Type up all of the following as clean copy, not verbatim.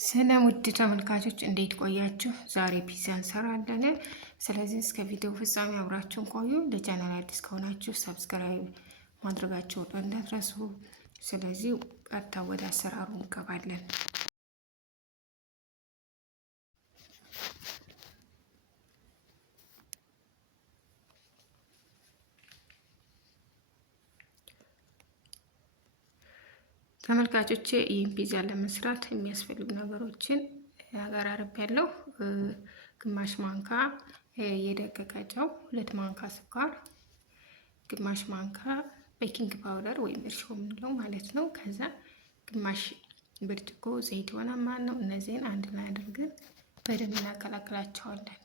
ሰላም ውድ ተመልካቾች እንዴት ቆያችሁ? ዛሬ ፒዛ እንሰራለን። ስለዚህ እስከ ቪዲዮ ፍጻሜ አብራችሁን ቆዩ። ለቻናል አዲስ ከሆናችሁ ሰብስክራይብ ማድረጋችሁ እንዳትረሱ። ስለዚህ ቀጥታ ወደ አሰራሩ እንገባለን። ተመልካቾቼ ይህን ፒዛ ለመስራት የሚያስፈልጉ ነገሮችን አቀራርብ ያለው ግማሽ ማንካ የደቀቀ ጨው፣ 2 ማንካ ስኳር፣ ግማሽ ማንካ ቤኪንግ ፓውደር ወይም እርሾ የምንለው ማለት ነው። ከዛ ግማሽ ብርጭቆ ዘይት ይሆናል ማለት ነው። እነዚህን አንድ ላይ አድርገን በደንብ እናቀላቅላቸዋለን።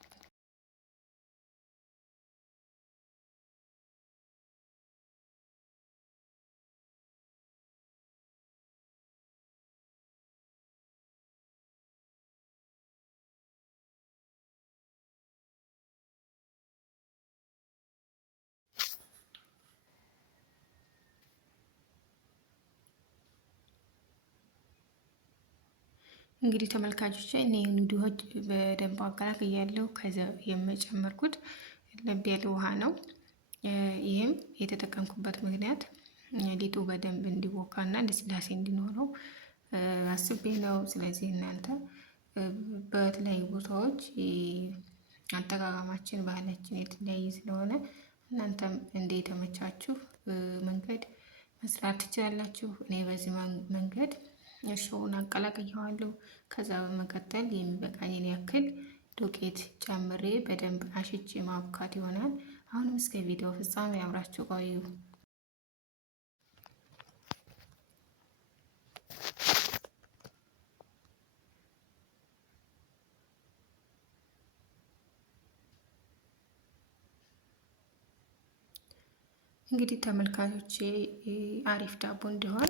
እንግዲህ ተመልካቾች እኔ ኑዶች በደንብ አቀላቅያለሁ። ከዛ የምጨመርኩት ለብ ያለ ውሃ ነው። ይህም የተጠቀምኩበት ምክንያት ሊጡ በደንብ እንዲቦካና ለስላሴ እንዲኖረው አስቤ ነው። ስለዚህ እናንተ በተለያዩ ቦታዎች አጠቃቀማችን ባህላችን የተለያየ ስለሆነ እናንተም እንደ የተመቻችሁ መንገድ መስራት ትችላላችሁ። እኔ በዚህ መንገድ እርሾውን አቀላቅየዋለሁ። ከዛ በመቀጠል የሚበቃኝን ያክል ዱቄት ጨምሬ በደንብ አሽቼ ማብካት ይሆናል። አሁንም እስከ ቪዲዮ ፍጻሜ አብራችሁ ቆዩ። እንግዲህ ተመልካቾቼ አሪፍ ዳቦ እንዲሆን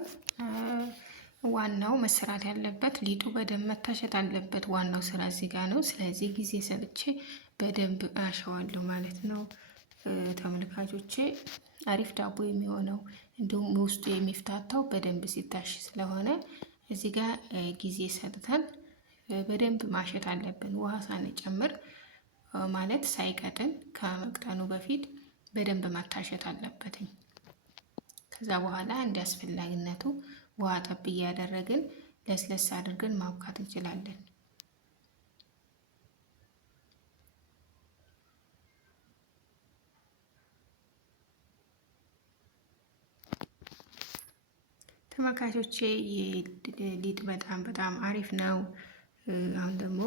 ዋናው መሰራት ያለበት ሊጡ በደንብ መታሸት አለበት። ዋናው ስራ እዚህ ጋር ነው። ስለዚህ ጊዜ ሰጥቼ በደንብ አሸዋለሁ ማለት ነው። ተመልካቾቼ አሪፍ ዳቦ የሚሆነው እንዲሁም ውስጡ የሚፍታታው በደንብ ሲታሽ ስለሆነ እዚህ ጋር ጊዜ ሰጥተን በደንብ ማሸት አለብን። ውሃ ሳንጨምር ማለት ሳይቀጥን ከመቅጠኑ በፊት በደንብ ማታሸት አለበትኝ። ከዛ በኋላ እንደ አስፈላጊነቱ ውሃ ጠብ እያደረግን ለስለስ አድርገን ማብካት እንችላለን። ተመልካቾቼ ሊጥ በጣም አሪፍ ነው። አሁን ደግሞ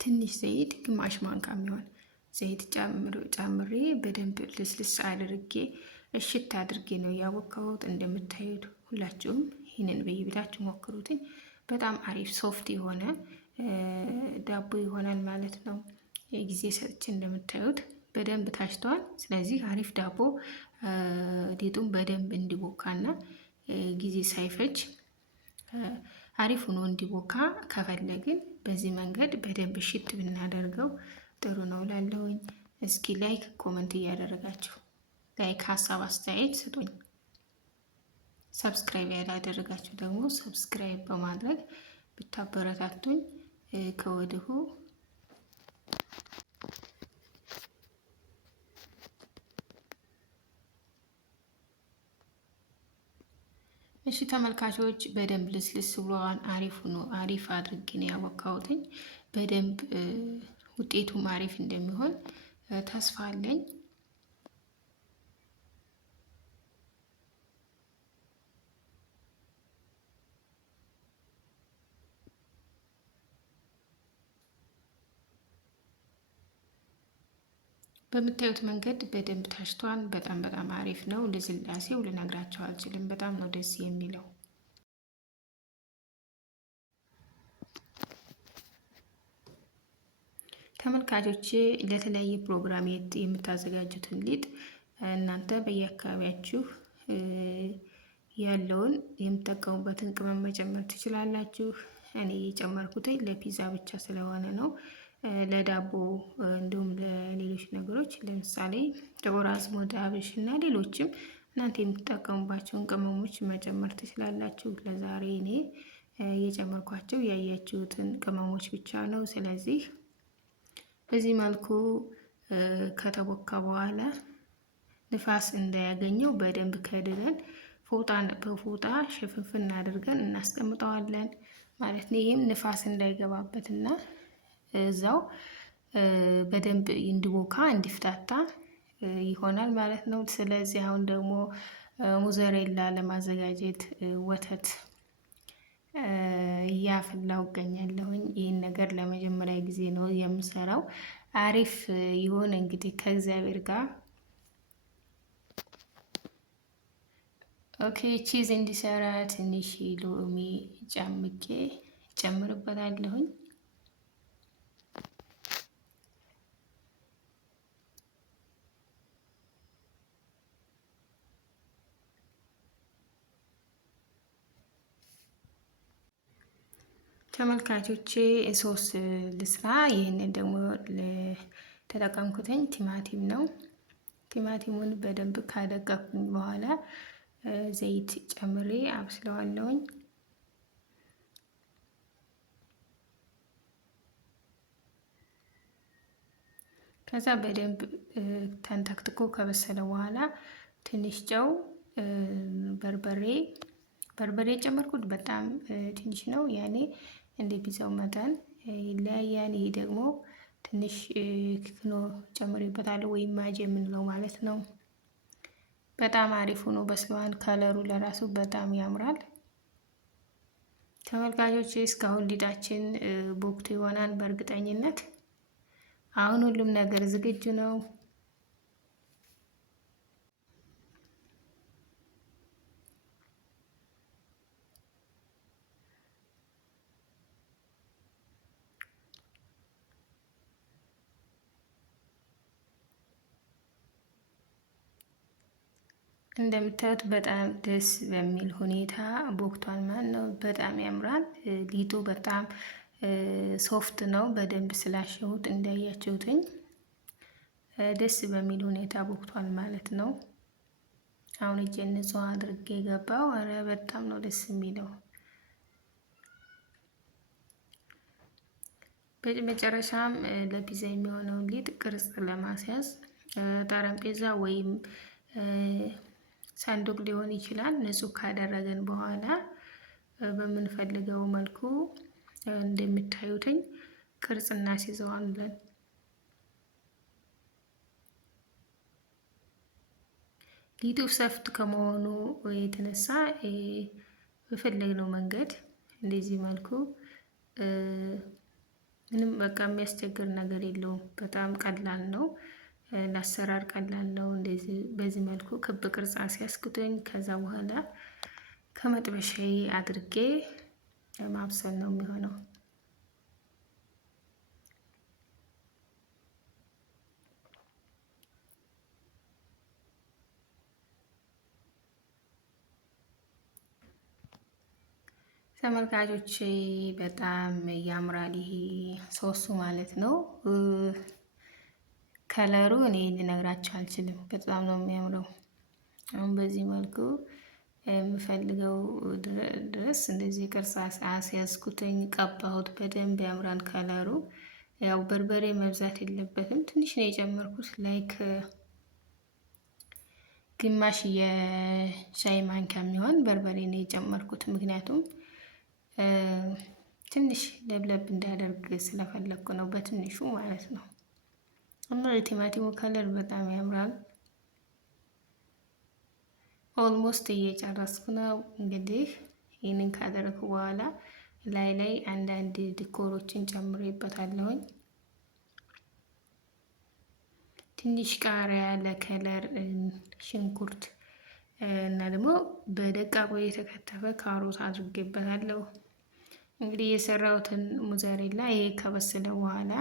ትንሽ ዘይት ግማሽ ማንካ የሚሆን ዘይት ጨምሬ በደንብ ልስልስ አድርጌ እሽት አድርጌ ነው ያቦካሁት። እንደምታዩት ሁላችሁም ይህንን በየቤታችሁ ሞክሩትኝ። በጣም አሪፍ ሶፍት የሆነ ዳቦ ይሆናል ማለት ነው። የጊዜ ሰጥቼ እንደምታዩት በደንብ ታሽቷል። ስለዚህ አሪፍ ዳቦ ሊጡን በደንብ እንዲቦካና ጊዜ ሳይፈጅ አሪፍ ሆኖ እንዲቦካ ከፈለግን በዚህ መንገድ በደንብ እሽት ብናደርገው ጥሩ ነው ላለውኝ። እስኪ ላይክ ኮመንት እያደረጋችሁ ላይክ ሀሳብ አስተያየት ስጡኝ። ሰብስክራይብ ያላደረጋችሁ ደግሞ ሰብስክራይብ በማድረግ ብታበረታቱኝ ከወዲሁ እሺ ተመልካቾች በደንብ ልስልስ ብሏን አሪፍ አድርጌ ነው ያቦካሁትኝ። በደንብ ውጤቱም አሪፍ እንደሚሆን ተስፋ አለኝ። በምታዩት መንገድ በደንብ ታሽቷን በጣም አሪፍ ነው። ልስላሴው ልነግራቸው አልችልም። በጣም ነው ደስ የሚለው። ተመልካቾቼ ለተለያየ ፕሮግራም የምታዘጋጁትን ሊጥ እናንተ በየአካባቢያችሁ ያለውን የምትጠቀሙበትን ቅመም መጨመር ትችላላችሁ። እኔ የጨመርኩት ለፒዛ ብቻ ስለሆነ ነው። ለዳቦ እንዲሁም ለሌሎች ነገሮች ለምሳሌ ጥቁር አዝሙድ፣ አብሽ እና ሌሎችም እናንተ የምትጠቀሙባቸውን ቅመሞች መጨመር ትችላላችሁ። ለዛሬ እኔ የጨመርኳቸው ያያችሁትን ቅመሞች ብቻ ነው። ስለዚህ በዚህ መልኩ ከተቦካ በኋላ ንፋስ እንዳያገኘው በደንብ ከድነን በፎጣ ሽፍንፍን አድርገን እናስቀምጠዋለን ማለት ነው። ይህም ንፋስ እንዳይገባበትና እዛው በደንብ እንዲቦካ እንዲፍታታ ይሆናል ማለት ነው። ስለዚህ አሁን ደግሞ ሙዘሬላ ለማዘጋጀት ወተት እያፈላሁ እገኛለሁኝ። ይህን ነገር ለመጀመሪያ ጊዜ ነው የምሰራው። አሪፍ ይሆን እንግዲህ ከእግዚአብሔር ጋር። ኦኬ ቺዝ እንዲሰራ ትንሽ ሎሚ ጨምቄ ጨምርበታለሁኝ። ተመልካቾቼ ሶስ ልስራ። ይህንን ደግሞ ተጠቀምኩትኝ ቲማቲም ነው። ቲማቲሙን በደንብ ካደቀኩኝ በኋላ ዘይት ጨምሬ አብስለዋለሁኝ። ከዛ በደንብ ተንተክትኮ ከበሰለ በኋላ ትንሽ ጨው፣ በርበሬ ጨመርኩት። በጣም ትንሽ ነው ያኔ እንደ ፒዛው መጠን ይለያያል። ይሄ ደግሞ ትንሽ ክክኖ ጨምሬበታለሁ ወይም ማጅ የምንለው ማለት ነው። በጣም አሪፍ ሆኖ በስሏል። ከለሩ ለራሱ በጣም ያምራል። ተመልካቾች እስካሁን ሊጣችን ቦክቶ ይሆናል በእርግጠኝነት። አሁን ሁሉም ነገር ዝግጁ ነው። እንደምታዩት በጣም ደስ በሚል ሁኔታ ቦክቷል ማለት ነው። በጣም ያምራል። ሊጡ በጣም ሶፍት ነው። በደንብ ስላሸሁት እንዳያችሁትኝ ደስ በሚል ሁኔታ ቦክቷል ማለት ነው። አሁን እጄን ንጹህ አድርጌ ገባው። አረ በጣም ነው ደስ የሚለው። በመጨረሻም ለፒዛ የሚሆነውን ሊጥ ቅርጽ ለማስያዝ ጠረጴዛ ወይም ሳንዱቅ ሊሆን ይችላል። ንጹህ ካደረገን በኋላ በምንፈልገው መልኩ እንደምታዩትኝ ቅርጽ እናስይዘዋለን። ሊጡ ሰፍት ከመሆኑ የተነሳ በፈለግነው መንገድ እንደዚህ መልኩ ምንም በቃ የሚያስቸግር ነገር የለውም። በጣም ቀላል ነው። ለአሰራር ቀላል ነው። እንደዚህ በዚህ መልኩ ክብ ቅርጽ አስያዝኩትኝ። ከዛ በኋላ ከመጥበሻዬ አድርጌ ማብሰል ነው የሚሆነው። ተመልካቾቼ በጣም ያምራል ይሄ ሶሱ ማለት ነው። ከለሩ እኔ ልነግራችሁ አልችልም። በጣም ነው የሚያምረው። አሁን በዚህ መልኩ የምፈልገው ድረስ እንደዚህ ቅርጽ አስያዝኩትኝ፣ ቀባሁት። በደንብ ያምራል ከለሩ። ያው በርበሬ መብዛት የለበትም። ትንሽ ነው የጨመርኩት። ላይክ ግማሽ የሻይ ማንኪያ የሚሆን በርበሬ ነው የጨመርኩት። ምክንያቱም ትንሽ ለብለብ እንዳደርግ ስለፈለግኩ ነው፣ በትንሹ ማለት ነው። እና የቲማቲሙ ከለር በጣም ያምራል። ኦልሞስት እየጨረስኩ ነው። እንግዲህ ይህንን ካደረግኩ በኋላ ላይ አንዳንድ ዲኮሮችን ጨምሬበታለሁኝ። ትንሽ ቃሪያ ለከለር፣ ሽንኩርት እና ደግሞ በደቃቁ የተከተፈ ካሮት አድርጌበታለሁ። እንግዲህ የሰራሁትን ሙዘሬላ ይሄ ከበሰለ በኋላ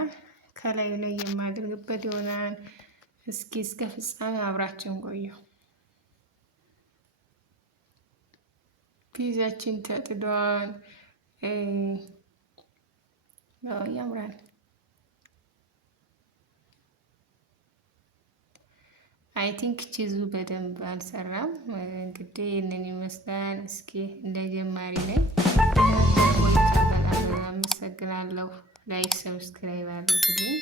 ከላዩ ላይ የማደርግበት ይሆናል። እስከ ፍጻሜ አብራችን ቆዩ። ፒዛችን ተጥዷል። ያምራል። አይ ቲንክ ቺዙ በደንብ አልሰራም። እንግዲህ ይህንን ይመስላል። እስኪ እንደ ጀማሪ ላይ አመሰግናለሁ። ላይክ ሰብስክራይብ አድርጉልኝ።